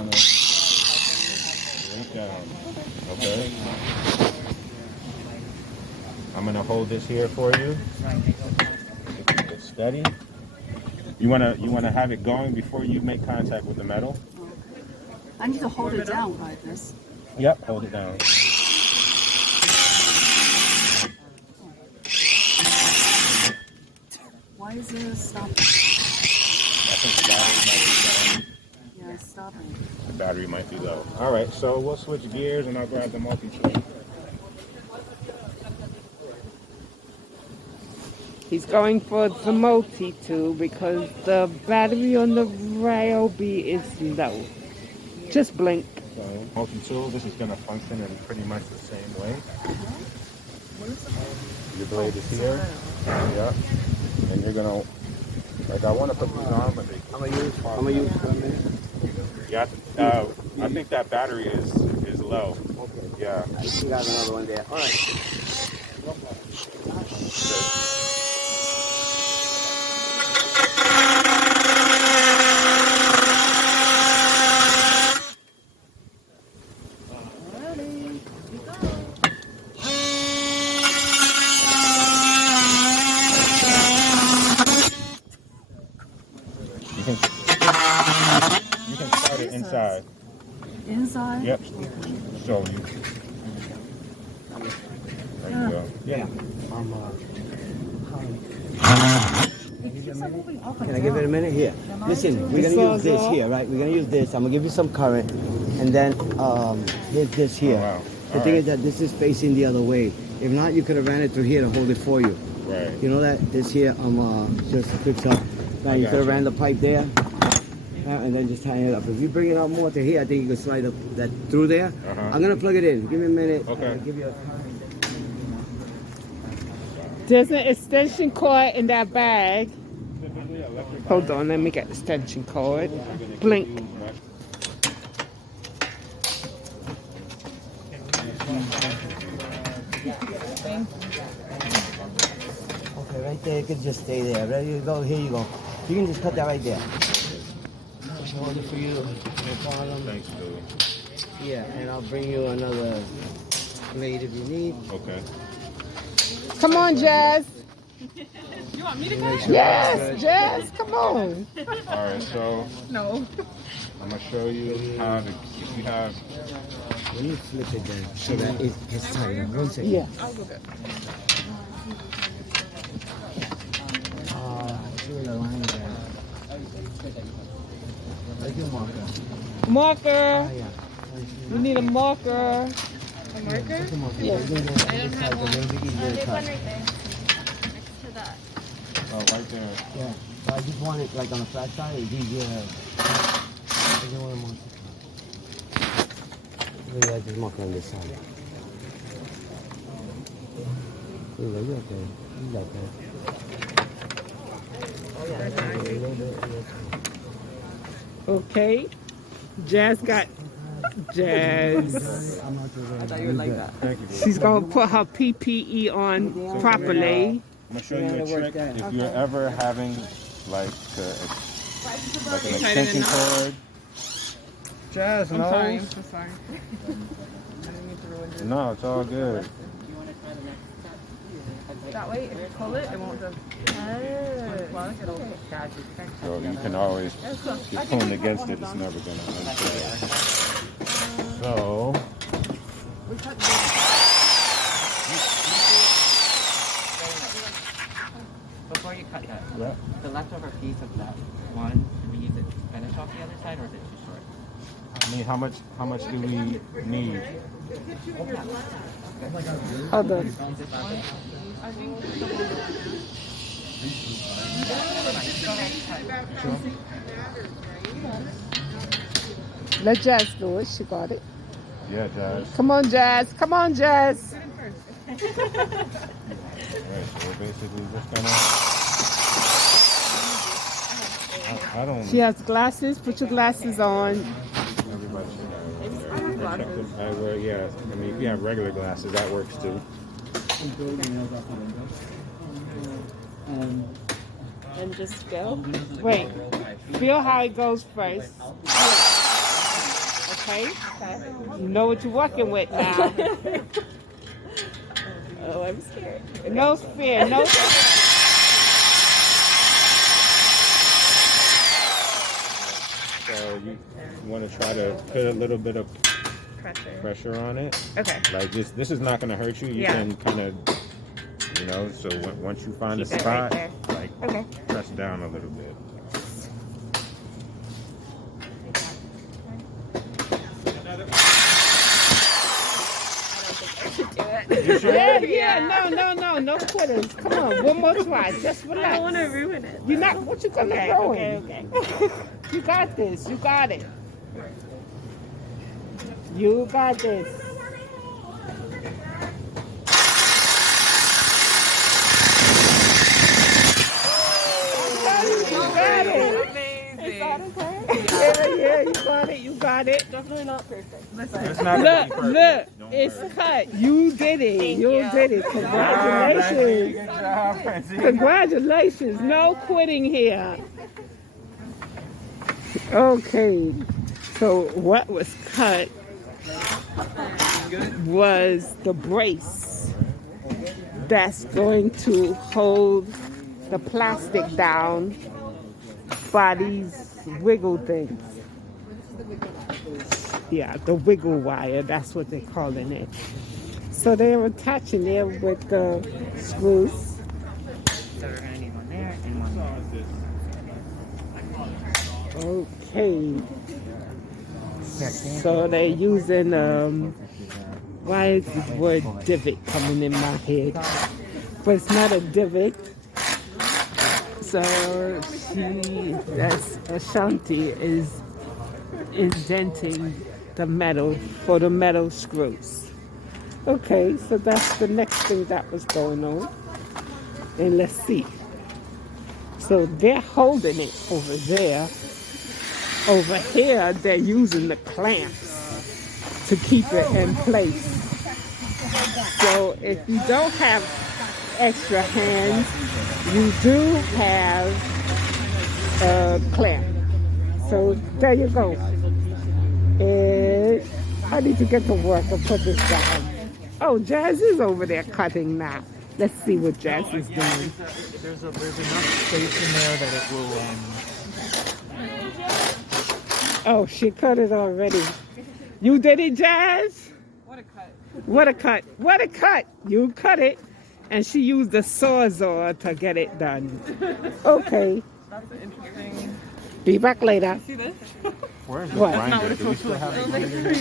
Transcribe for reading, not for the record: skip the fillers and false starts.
want to look down. Okay. I'm going to hold this here for you. Keep it steady. You want to have it going before you make contact with the metal? I need to hold it down like this. Yep, hold it down. Why is it stopping? I think the battery might be low. Yeah, it's stopping. The battery might be low. All right, so we'll switch gears and I'll grab the multi-tool. He's going for the multi-tool because the battery on the Ryobi is low. Just blink. So, multi-tool, this is going to function in pretty much the same way. Your blade is here. Yep. And you're going to, like, I want to put these on, but they... I'm gonna use for a minute. Yeah, I think that battery is low. Okay. Yeah. I think got another one there. All right. You can start it inside. Inside? Yep. So you. There you go. Yeah. Can I give it a minute? Here. Listen, we're gonna use this here, right? We're gonna use this. I'm gonna give you some current, and then here's this here. Oh, wow. The thing is that this is facing the other way. If not, you could have ran it through here to hold it for you. Right. You know that? This here, just picks up. Now you could have ran the pipe there, and then just tying it up. If you bring it out more to here, I think you can slide that through there. I'm gonna plug it in. Give me a minute. Okay. Give you a... There's an extension cord in that bag. Hold on, let me get the extension cord. Blink. Okay, right there, you can just stay there. Ready to go? Here you go. You can just cut that right there. Hold it for you. No problem. Thanks, Billy. Yeah, and I'll bring you another blade if you need. Okay. Come on, Jazz. You want me to cut it? Yes, Jazz, come on. All right, so No. I'm gonna show you how to. If you have. When you flip it then, so that it gets tighter. One second. Yeah. I'll go get See where the line is at. Like your marker. Marker. Yeah. We need a marker. a marker. Take a marker. Yeah. I don't have one. A little bit easier to There's cut. one right there. Next to that. Oh, right there. Yeah. So I just want it like on the flat side. It's easier. I just want to mark it. Maybe I just mark on this side. You're okay. You got that. Okay. Jazz got Jazz. I thought you were like that. Thank you, Billy. She's gonna put her PPE on properly. I'm gonna show you a trick. If you're ever having like an extension cord. Jazz, I'm no. sorry. I'm so sorry. I didn't mean to ruin your... No, it's all good. That way, if you pull it, it won't just... Plug, it'll catch it. So you can always keep pulling against it. It's never gonna unfail. So. Before you cut that, Yeah. the leftover piece of that one, can we use it to finish off the other side, or is it too short? I mean, how much do we need? Other. Let Jazz do it. She got it. Yeah, Jazz. Come on, Jazz. Come on, Jazz. Alright, so we're basically just gonna. I don't. She has glasses. Put your glasses on. Everybody should have them. I wear, yeah. I mean, if you have regular glasses, that works too. And just feel. Wait. Feel how it goes first. Okay? Okay. You know what you're working with now. Oh, I'm scared. No fear, no fear. So you want to try to put a little bit of Pressure. pressure on it. Okay. Like this is not going to hurt you. You Yeah. can kind of, so once you find a Keep it right spot, there. like Okay. press down a little bit. No quitters. Come on, one more try. Just relax. I don't want to ruin it. You're not, what you gonna Okay, ruin? okay. You got this. You got it. You got this. You got it. Amazing. Yeah, you got it. You got it. Definitely not perfect. It's not Look, perfect. look, Don't it's worry. cut. You did it. Thank You you. did it. Congratulations. Good job, Francine. Congratulations. No quitting here. Okay. So what was cut was the brace that's going to hold the plastic down by these wiggle things. Yeah, the wiggle wire, that's what they're calling it. So they're attaching there with the screws. So we're gonna need one there and one there. Okay. So they're using, why is this word divot coming in my head? But it's not a divot. So that's Ashanti is indenting the metal for the metal screws. Okay, so that's the next thing that was going on. And let's see. So they're holding it over there. Over here, they're using the clamps to keep it in place. So if you don't have extra hands, you do have a clamp. So there you go. And I need to get to work and put this down. Oh, Jazz is over there cutting now. Let's see what Jazz is doing. There's enough space in there that it will Oh, she cut it already. You did it, Jazz? What a cut. What a cut. What a cut. You cut it. And she used the Sawzall to get it done. Okay. That's interesting. Be back later. See this? Where's the What? grinder? Do we still have the grinder?